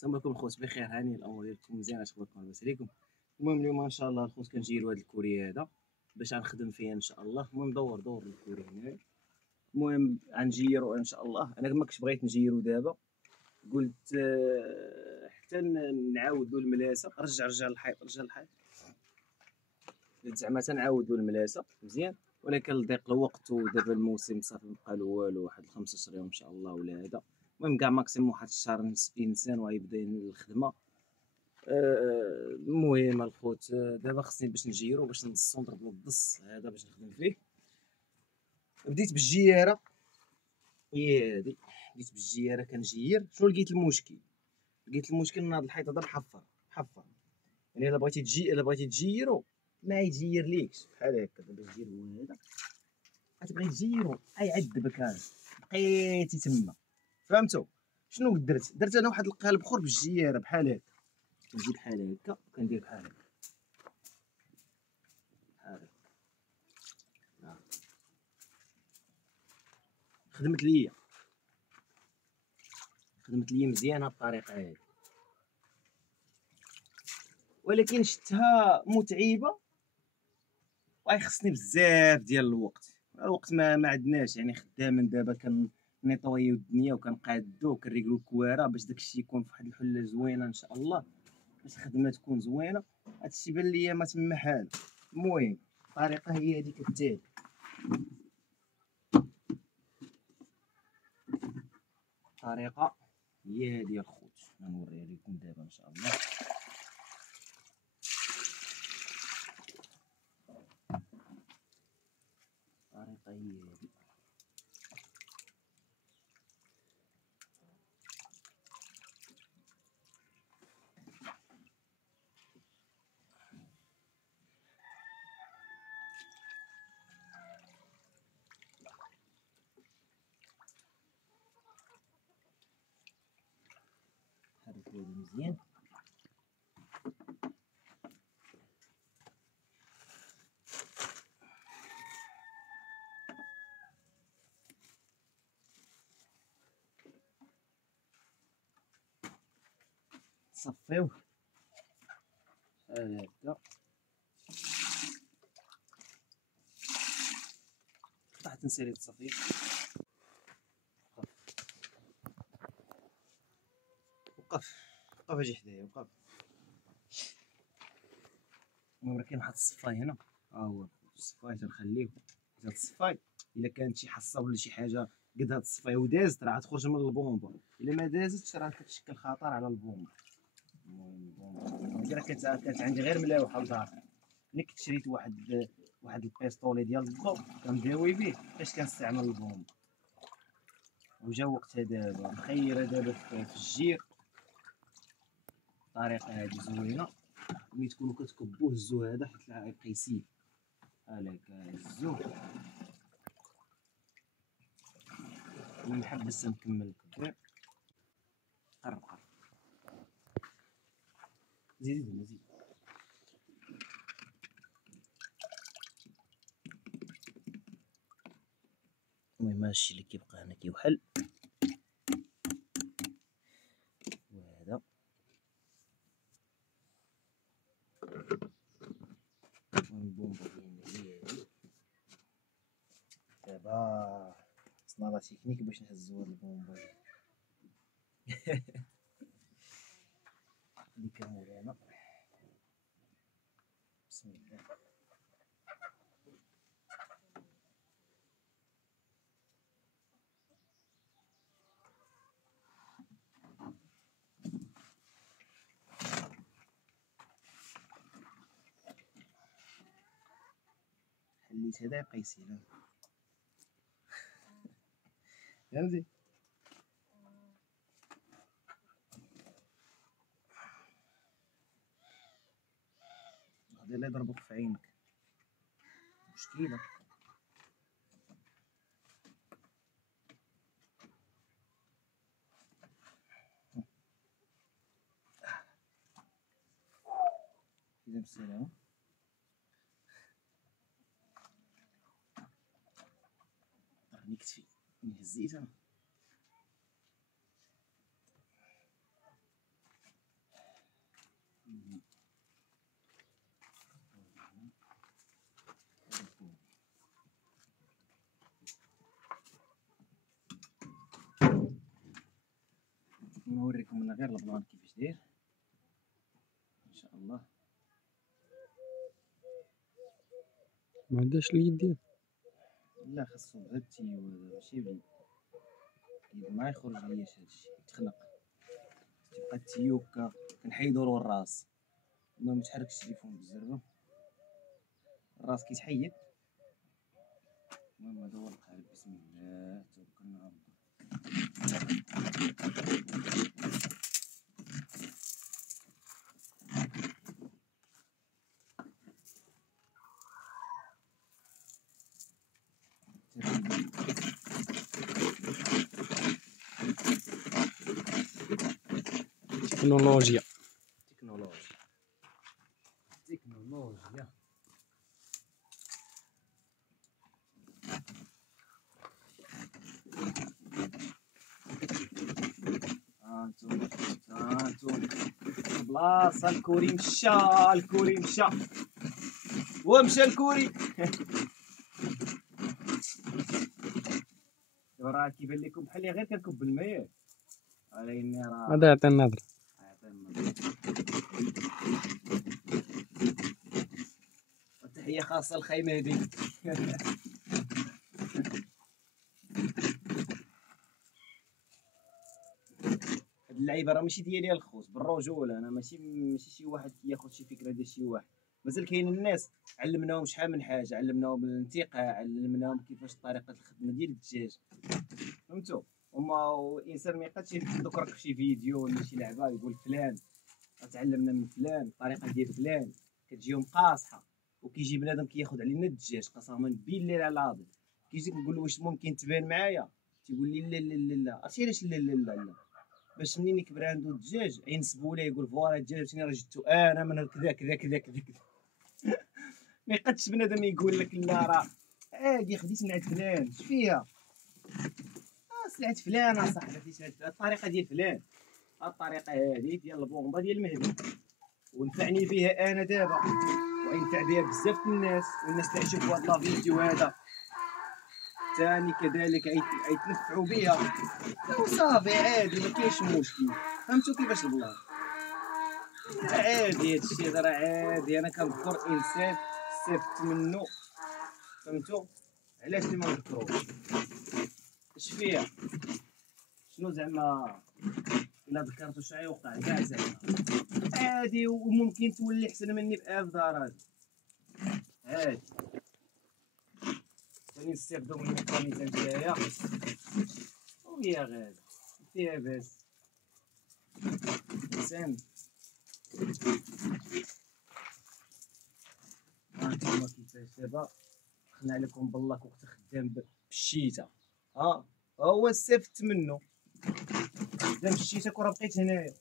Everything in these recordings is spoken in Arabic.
السلام عليكم الخوت، بخير؟ هاني الامور ديالكم مزيان؟ اخباركم؟ لاباس عليكم؟ المهم اليوم ان شاء الله الخوت كنجيرو هاد الكوري هذا باش غنخدم فيه ان شاء الله. المهم دور الكوري هنا. المهم غنجيرو ان شاء الله. انا ما كنتش بغيت نجيرو دابا، قلت حتى نعاودو الملاسه. رجع الحيط، قلت زعما تنعاودو الملاسه مزيان، ولكن لضيق الوقت ودابا الموسم صافي مبقالو والو، واحد 15 يوم ان شاء الله ولا هذا. المهم كاع ماكسيموم واحد الشهر نص انسان وغيبدا الخدمه. المهم الخوت، دابا خصني باش نجيرو، باش نضصو نضربو الضص هذا باش نخدم فيه. بديت بالجياره، هي هادي. بديت بالجياره كنجير. شنو لقيت المشكل؟ لقيت المشكل ان هاد الحيط هذا محفر. يعني الا بغيتي تجيرو ما يتجير ليكش بحال هكا. دابا تجير هو هذا، غتبغي تجيرو يعذبك. هذا بقيتي تما. فهمتوا شنو درت انا؟ واحد القالب اخر بالجياره بحال هكا. كنجي بحال هكا وكندير بحال هكا بحال هكا. خدمت ليا مزيان هاد الطريقه هادي، ولكن شفتها متعبه وغيخصني بزاف ديال الوقت ما عندناش. يعني خدامين دابا كنيطويو الدنيا وكنقادو وكنريقلو الكواره باش داكشي يكون فواحد الحله زوينه ان شاء الله، باش الخدمه تكون زوينه. هادشي بان ليا ما تما حال. المهم الطريقه هي هذيك كالتالي. الطريقه هي هذه الخوت، غنوريها لكم دابا ان شاء الله. الطريقه هي هذه. حرك هذا مزيان. صفيوه بحال هكا. قطعت نسالي التصفيق. وقف اجي حدايا، وقف. المهم راه كاين واحد الصفاي هنا، ها هو الصفاي تنخليه حتى الصفاي. الا كانت شي حصه ولا شي حاجه قد هاد الصفاي ودازت راه غتخرج من البومبا، الا ما دازتش راه كتشكل خطر على البومبا. المهم البومبا راه كانت عندي غير ملاوحه لدار. ملي كنت شريت واحد البيستولي ديال الضو كنداوي به فاش كنستعمل البومبا. وجا وقتها دابا مخيره دابا في الجير. الطريقه هادي زوينه. ملي تكونوا كتكبوه هزو هذا حيت يبقى يسيل بحال هكا. هزوه ونحبس نكمل الكبير. قرب زيد مزيد. المهم هادشي اللي كيبقى هنا كيوحل. وهذا البومبا ديالنا هي هادي. دابا خصنا لا تكنيك باش نهزو هاد البومبا اللي كمولانا. بسم الله. حليت هذا يبقى يسيل. فهمتي؟ غادي لا يضربوك في عينك، مشكله. كذا بالسلامه. راني كتفي هزيت انا. نوريكم انا غير البلان كيفاش داير ان شاء الله. ما عندهاش اليد ديال. لا خاصو غير التيو هذا ماشي بليد، اليد ما يخرج لياش هادشي يتخنق، تبقى التيو هكا كنحيدولو الراس. ما متحركش التليفون بالزربه، الراس كيتحيد. المهم هذا هو القالب. بسم الله توكلنا على الله. تكنولوجيا. تكنولوجيا. هانتوما هانتوما بلاصه الكوري مشى، الكوري مشى ومشى الكوري. دابا راه كيبان لكم بحال غير كنكب الماء، ولكن راه هذا يعطي النظرة. وتحية خاصة لخاي مهدي. هاد اللعيبة راه ماشي ديالي الخوت، بالرجولة أنا ماشي شي واحد كياخد شي فكرة ديال شي واحد. مازال كاين الناس علمناهم شحال من حاجة، علمناهم الانتقاء، علمناهم كيفاش طريقة الخدمة ديال الدجاج، فهمتو. هما الانسان ما يبقاش يذكرك في شي فيديو ولا شي لعبة يقول فلان تعلمنا من فلان الطريقة ديال فلان، كتجيهم قاصحة. وكيجي بنادم كياخد علينا الدجاج قسما بالله العظيم، كيجيك نقول له واش ممكن تبان معايا، تيقول لي لا لا لا لا. عرفتي علاش لا لا لا لا؟ باش منين يكبر عنده الدجاج ينسبوا ليه، يقول فوالا الدجاج فين راه جبتو انا من كذا كذا كذا كذا كذا. ما يقدش بنادم يقول لك لا راه عادي خديت من عند فلان اش فيها، سلعت فلان اصاحبي، سلعت فلان الطريقه ديال فلان، الطريقه هذه ديال البومبا ديال المهدي، ونفعني بها انا دابا، وينفع بها بزاف الناس، والناس اللي يشوفوا هذا الفيديو هذا ثاني كذلك يتنفعوا بها، وصافي عادي ما كاينش مشكل. فهمتوا كيفاش البلان؟ عادي هادشي هذا راه عادي، انا كنذكر انسان استفدت منه، فهمتوا. علاش اللي ما نذكروش اش فيها، شنو زعما الا ذكرتو شي يوقع كاع زعما عادي، وممكن تولي احسن مني بألف درجه عادي. ثاني نستافدو من الميكانيزم ديالها وهي غادا فيها باس انسان. هانتوما كيفاش دابا خلنا عليكم بالله وقت خدام بالشيتا، ها هو استفدت منه خدام الشيتا وراه بقيت هنايا.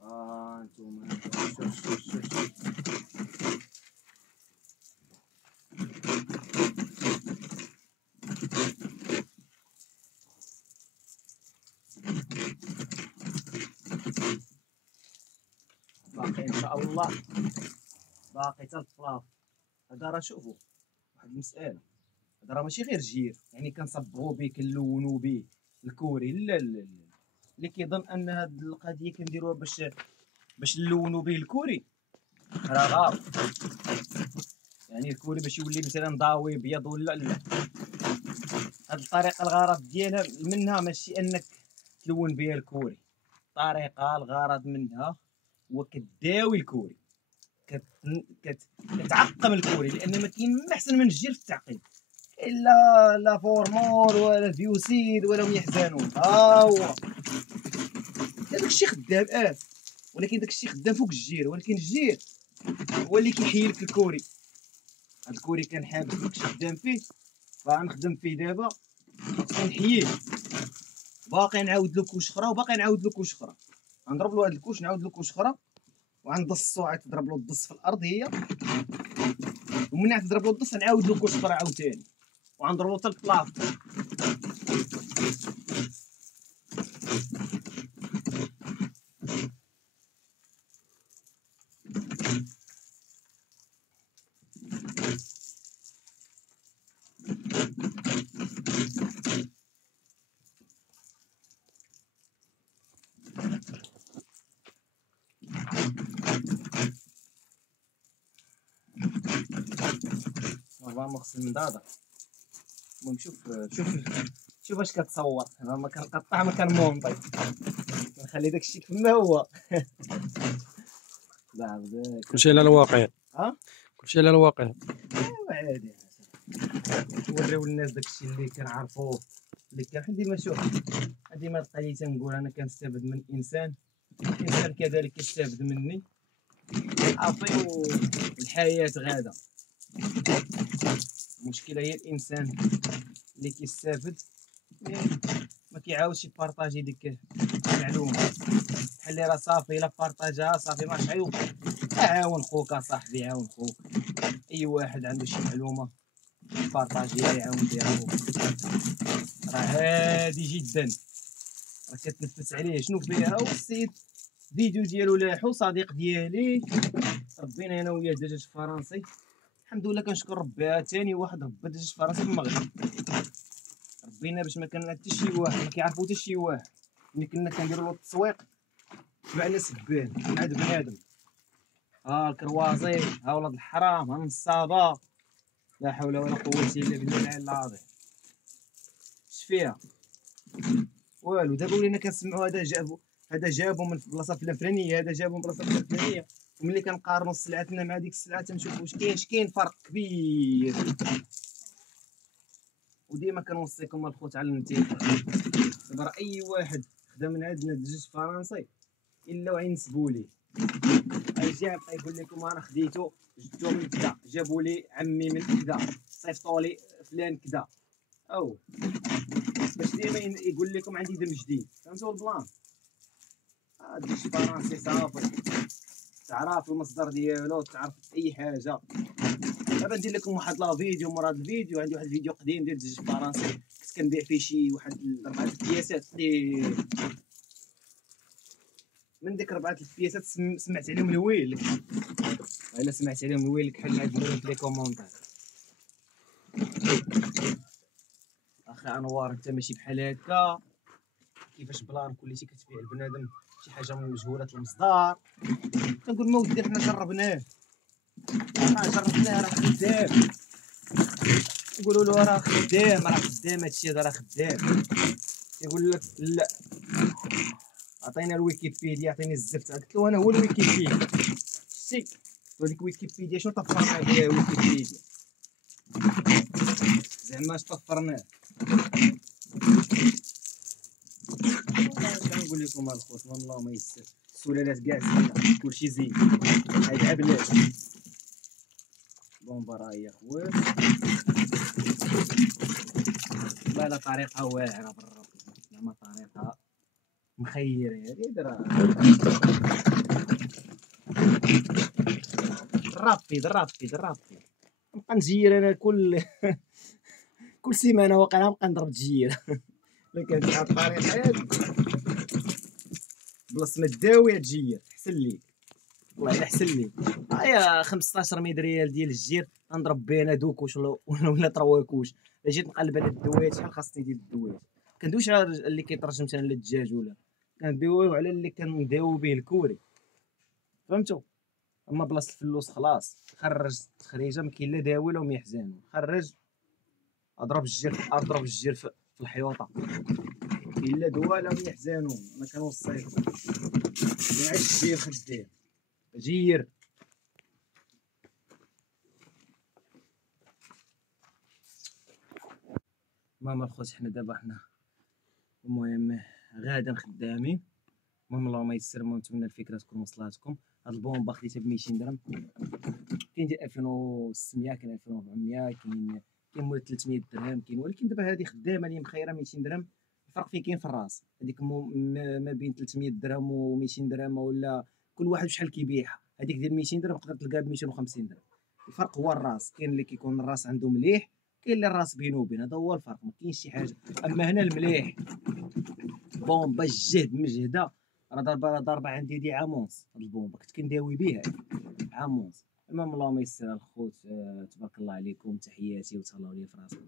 هانتوما شوف باقي ان شاء الله، باقي حتى الفلاف. هذا راه شوفوا واحد المسألة، هذا راه ماشي غير جير يعني كنصبغوا به كنلونوا به الكوري، لا لا لا. اللي كيظن ان هاد القضيه كنديروها باش نلونوا به الكوري راه غلط. يعني الكوري باش يولي مثلا ضاوي ابيض ولا لا، هاد الطريقه الغرض ديالها منها ماشي انك تلون بها الكوري، طريقه الغرض منها هو كداوي الكوري، كتعقم الكوري، لان ما كاين ما احسن من الجير في التعقيم، الا لا فورمور ولا فيوسيد ولا هم يحزنون. ها هو داك الشيء خدام ولكن داك الشيء خدام فوق الجير، ولكن الجير هو اللي كيحيي لك الكوري. هاد الكوري كان حابس داكشي خدام فيه، فغنخدم فيه دابا نحييه، باقي نعاود له كوش اخرى وباقي نعاود له كوش اخرى، غنضرب له هاد الكوش نعاود له كوش اخرى، وغنضصو عاد تضرب له الضص في الارض هي، ومن عاد تضرب له الضص نعاود له كوش اخرى عاوتاني، وغنضرب له حتى البلاط. نورمالمون خص المنضاده. المهم شوف اش كتصور. انا ما كنقطع ما كنمونطي، كنخلي داكشي كما هو. لا بدا كلشي على الواقع. ها كلشي على الواقع. عادي نوريو الناس داكشي اللي كنعرفوه اللي كان. ديما شوف ديما القضيه تنقول انا كنستافد من الانسان كذلك كيستافد مني. عافي والحياه غاده. المشكله هي الانسان اللي كيستافد ما كيعاودش يبارطاجي ديك المعلومه. بحال اللي راه صافي الا بارطاجها صافي ماشي عيوب. عاون خوك اصاحبي، عاون خوك. اي واحد عنده شي معلومه بارطاجيها يعاون بها راه هادي جدا. راه كتنفس عليه شنو فيها. والسيد فيديو ديالو لاحو صديق ديالي ربينا انا وياه دجاج فرنسي. الحمد لله كنشكر ربي. ثاني واحد ربى دجاج فرنسي في المغرب. ربينا باش ما كان حتى شي واحد ما كيعرفو حتى شي واحد. ملي كنا كنديرو له التسويق تبعنا سبان عاد بنادم. ها الكروازي، ها ولاد الحرام، ها النصابه. لا حول ولا قوه الا بالله العظيم. اش فيها والو. دابا ولينا كنسمعوا هذا جابو من بلاصه الفلانيه، هذا جابو من بلاصه الفلانيه. وملي كنقارنوا سلعتنا مع ديك السلعه تنشوفوا واش كاين فرق كبير. وديما كنوصيكم الخوت على الانتقاد. دابا راه اي واحد خدا من عندنا دجاج فرنسي الا وغينسبوا ليه. اجي يبقى يقول لكم انا خديتو جبتو من كذا، جابوا لي عمي من كذا، صيفطوا لي فلان كذا. او باش ديما يقول لكم عندي دم جديد. فهمتوا البلان؟ الدجاج فرنسي صافي تعرف المصدر ديالو، تعرف اي حاجه. دابا ندير لكم واحد لا فيديو مور هذا الفيديو. عندي واحد الفيديو قديم ديال الدجاج فرنسي كنت كنبيع فيه شي واحد 4 البياسات. من ديك 4 البياسات سمعت عليهم الويل. الا سمعت عليهم الويل حل عندنا في لي كومونتير. اخي انوار انت ماشي بحال هكا. كيفاش بلان كلشي كتبيع لبنادم شي حاجه مجهوله المصدر. كنقول ما ودي حنا جربناه راه خدام. نقولوا له راه خدام هادشي هذا راه خدام. يقول لك لا عطينا الويكيبيديا، عطيني الزفت. قلت له انا هو الويكيبيديا. شتي هذيك ويكيبيديا شنو طفرنا بها ويكيبيديا زعما اش طفرناه. كنقول لكم الخوت والله ما يسر. السلالات كاع زينه كلشي زين. هاي عبلات بومبا راه هي خوات. لا طريقه واعره بالرب زعما طريقه مخيره هادي. رابيد نبقى نجير انا كل سيمانه واقيلا نبقى نضرب تجير. الا كانت هاد الطريقه هادي بلاص ما تداوي تجير احسن ليك والله الا احسن ليك. هيا 15 ميد ريال ديال الجير نضرب بين دوكوش ولا ترواكوش. جيت نقلب على الدويات شحال خاصني ديال الدويات. كندويش على اللي كيترجم مثلا للدجاج ولا كندويو على اللي كنداوي به الكوري. فهمتوا؟ اما بلاصه الفلوس خلاص خرج تخريجه ما كاين لا داوي لا ميحزان. خرج اضرب الجير في الحيوطه. كاين لا دواء لا ميحزانو. انا كنوصيكم يعيش الجير خدام جير. المهم الخوت حنا دابا المهم غادا خدامين. المهم اللهم يسر. المهم نتمنى الفكره تكون وصلاتكم. هاد البومبا خديتها ب 200 درهم. كاين ديال 2600 كاين 2400 كاين مول 300 درهم كاين. ولكن دابا هذه خدامه لي مخيره 200 درهم. الفرق فين كاين في الراس. هذيك ما بين 300 درهم و 200 درهم ولا كل واحد بشحال كيبيعها. هذيك ديال 200 درهم تقدر تلقاها ب 250 درهم. الفرق هو الراس. كاين اللي كيكون الراس عنده مليح كاين اللي الراس بينو وبين. هذا هو الفرق ما كاينش شي حاجه. اما هنا المليح بومبا الجهد مجهده. راه ضربه عندي دي عامونس. هاد البومبا كنت كنداوي بها عامونس. المهم اللهم يسر الخوت. تبارك الله عليكم. تحياتي وتهلاو لي في راسكم.